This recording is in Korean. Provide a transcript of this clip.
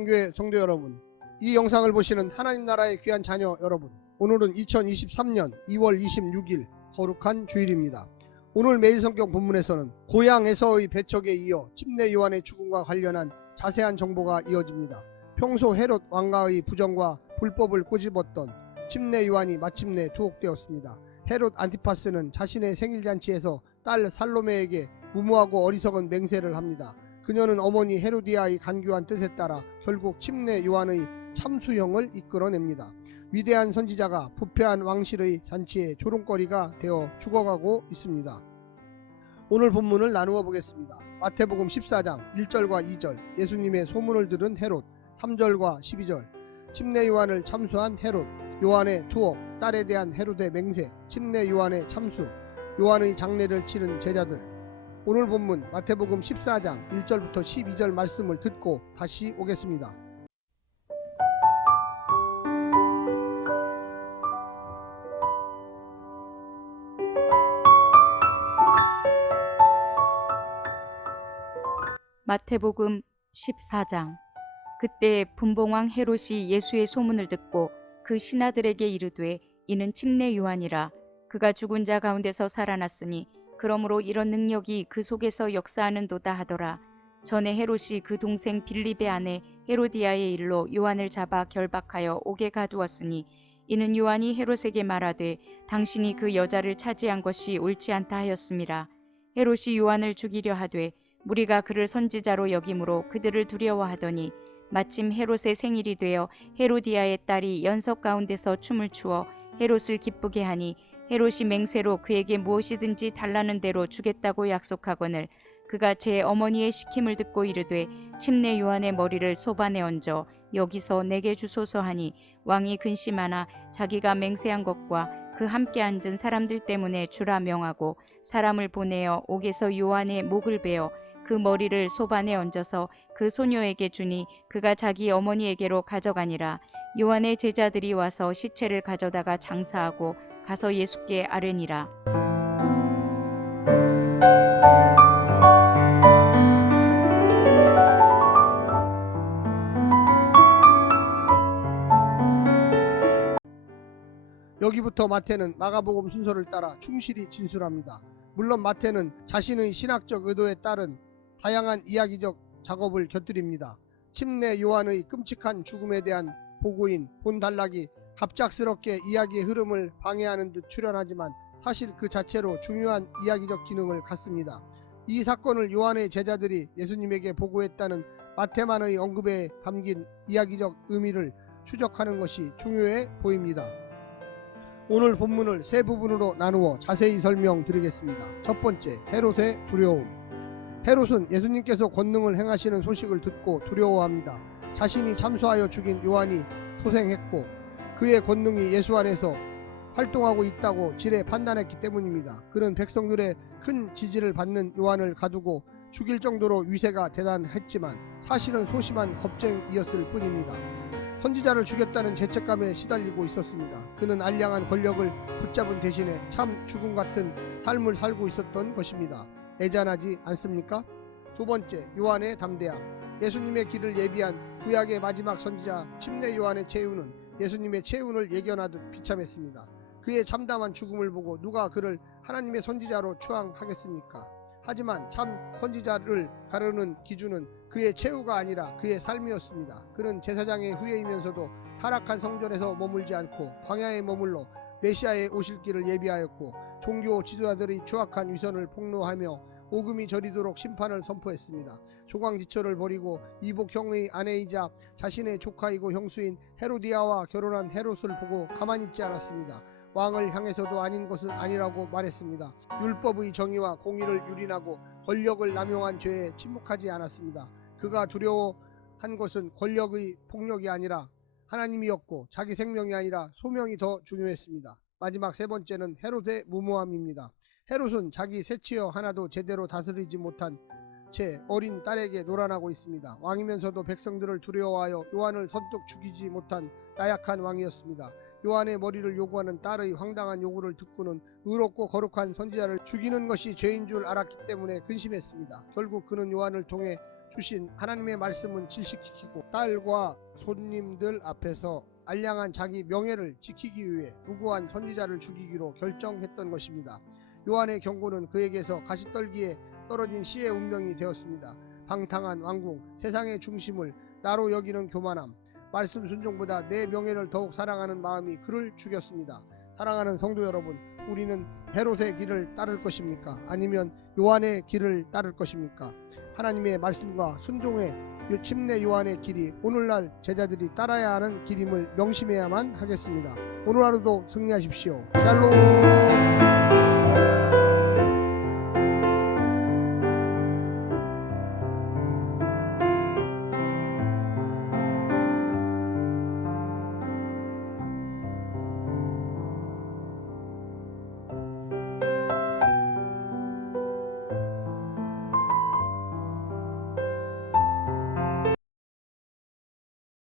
한교회 성도 여러분, 이 영상을 보시는 하나님 나라의 귀한 자녀 여러분, 오늘은 2023년 2월 26일 거룩한 주일입니다. 오늘 매일 성경 본문에서는 고향 에서의 배척에 이어 침례 요한의 죽음과 관련한 자세한 정보가 이어집니다. 평소 헤롯 왕가의 부정과 불법을 꼬집었던 침례 요한이 마침내 투옥되었습니다. 헤롯 안티파스는 자신의 생일잔치에서 딸 살로메에게 무모하고 어리석은 맹세를 합니다. 그녀는 어머니 헤로디아의 간교한 뜻에 따라 결국 침례 요한의 참수형을 이끌어냅니다. 위대한 선지자가 부패한 왕실의 잔치에 조롱거리가 되어 죽어가고 있습니다. 오늘 본문을 나누어 보겠습니다. 마태복음 14장 1절과 2절, 예수님의 소문을 들은 헤롯 3절과 12절, 침례 요한을 참수한 헤롯, 요한의 투옥, 딸에 대한 헤롯의 맹세, 침례 요한의 참수, 요한의 장례를 치른 제자들. 오늘 본문 마태복음 14장 1절부터 12절 말씀을 듣고 다시 오겠습니다. 마태복음 14장. 그때 분봉왕 헤롯이 예수의 소문을 듣고 그 신하들에게 이르되 이는 침례 요한이라. 그가 죽은 자 가운데서 살아났으니 그러므로 이런 능력이 그 속에서 역사하는도다 하더라. 전에 헤롯이 그 동생 빌립의 아내 헤로디아의 일로 요한을 잡아 결박하여 옥에 가두었으니 이는 요한이 헤롯에게 말하되 당신이 그 여자를 차지한 것이 옳지 않다 하였음이라. 헤롯이 요한을 죽이려 하되 무리가 그를 선지자로 여김으로 그들을 두려워하더니 마침 헤롯의 생일이 되어 헤로디아의 딸이 연석 가운데서 춤을 추어 헤롯을 기쁘게 하니 헤롯이 맹세로 그에게 무엇이든지 달라는 대로 주겠다고 약속하거늘 그가 제 어머니의 시킴을 듣고 이르되 침례 요한의 머리를 소반에 얹어 여기서 내게 주소서 하니 왕이 근심하나 자기가 맹세한 것과 그 함께 앉은 사람들 때문에 주라 명하고 사람을 보내어 옥에서 요한의 목을 베어 그 머리를 소반에 얹어서 그 소녀에게 주니 그가 자기 어머니에게로 가져가니라. 요한의 제자들이 와서 시체를 가져다가 장사하고 가서 예수께 아뢰니라. 여기부터 마태는 마가복음 순서를 따라 충실히 진술합니다. 물론 마태는 자신의 신학적 의도에 따른 다양한 이야기적 작업을 곁들입니다. 침례 요한의 끔찍한 죽음에 대한 보고인 본단락이 갑작스럽게 이야기의 흐름을 방해하는 듯 출연하지만 사실 그 자체로 중요한 이야기적 기능을 갖습니다. 이 사건을 요한의 제자들이 예수님에게 보고했다는 마태만의 언급에 담긴 이야기적 의미를 추적하는 것이 중요해 보입니다. 오늘 본문을 세 부분으로 나누어 자세히 설명드리겠습니다. 첫 번째, 헤롯의 두려움. 헤롯은 예수님께서 권능을 행하시는 소식을 듣고 두려워합니다. 자신이 참수하여 죽인 요한이 소생했고 그의 권능이 예수 안에서 활동하고 있다고 지레 판단했기 때문입니다. 그는 백성들의 큰 지지를 받는 요한을 가두고 죽일 정도로 위세가 대단했지만 사실은 소심한 겁쟁이였을 뿐입니다. 선지자를 죽였다는 죄책감에 시달리고 있었습니다. 그는 알량한 권력을 붙잡은 대신에 참 죽음 같은 삶을 살고 있었던 것입니다. 애잔하지 않습니까? 두 번째, 요한의 담대함. 예수님의 길을 예비한 구약의 마지막 선지자 침례 요한의 최후는 예수님의 최후를 예견하듯 비참했습니다. 그의 참담한 죽음을 보고 누가 그를 하나님의 선지자로 추앙하겠습니까? 하지만 참 선지자를 가르는 기준은 그의 최후가 아니라 그의 삶이었습니다. 그는 제사장의 후예이면서도 타락한 성전에서 머물지 않고 광야에 머물러 메시아의 오실 길을 예비하였고 종교 지도자들이 추악한 위선을 폭로하며 오금이 저리도록 심판을 선포했습니다. 조광지처를 버리고 이복형의 아내이자 자신의 조카이고 형수인 헤로디아와 결혼한 헤롯을 보고 가만히 있지 않았습니다. 왕을 향해서도 아닌 것은 아니라고 말했습니다. 율법의 정의와 공의를 유린하고 권력을 남용한 죄에 침묵하지 않았습니다. 그가 두려워한 것은 권력의 폭력이 아니라 하나님이었고 자기 생명이 아니라 소명이 더 중요했습니다. 마지막 세 번째는 헤롯의 무모함입니다. 헤롯은 자기 세치어 하나도 제대로 다스리지 못한 채 어린 딸에게 노란하고 있습니다. 왕이면서도 백성들을 두려워하여 요한을 선뜻 죽이지 못한 나약한 왕이었습니다. 요한의 머리를 요구하는 딸의 황당한 요구를 듣고는 의롭고 거룩한 선지자를 죽이는 것이 죄인 줄 알았기 때문에 근심했습니다. 결국 그는 요한을 통해 주신 하나님의 말씀은 질식시키고 딸과 손님들 앞에서 알량한 자기 명예를 지키기 위해 무고한 선지자를 죽이기로 결정했던 것입니다. 요한의 경고는 그에게서 가시떨기에 떨어진 씨의 운명이 되었습니다. 방탕한 왕궁, 세상의 중심을 나로 여기는 교만함, 말씀 순종보다 내 명예를 더욱 사랑하는 마음이 그를 죽였습니다. 사랑하는 성도 여러분, 우리는 헤롯의 길을 따를 것입니까? 아니면 요한의 길을 따를 것입니까? 하나님의 말씀과 순종의 침례 요한의 길이 오늘날 제자들이 따라야 하는 길임을 명심해야만 하겠습니다. 오늘 하루도 승리하십시오. 샬롬.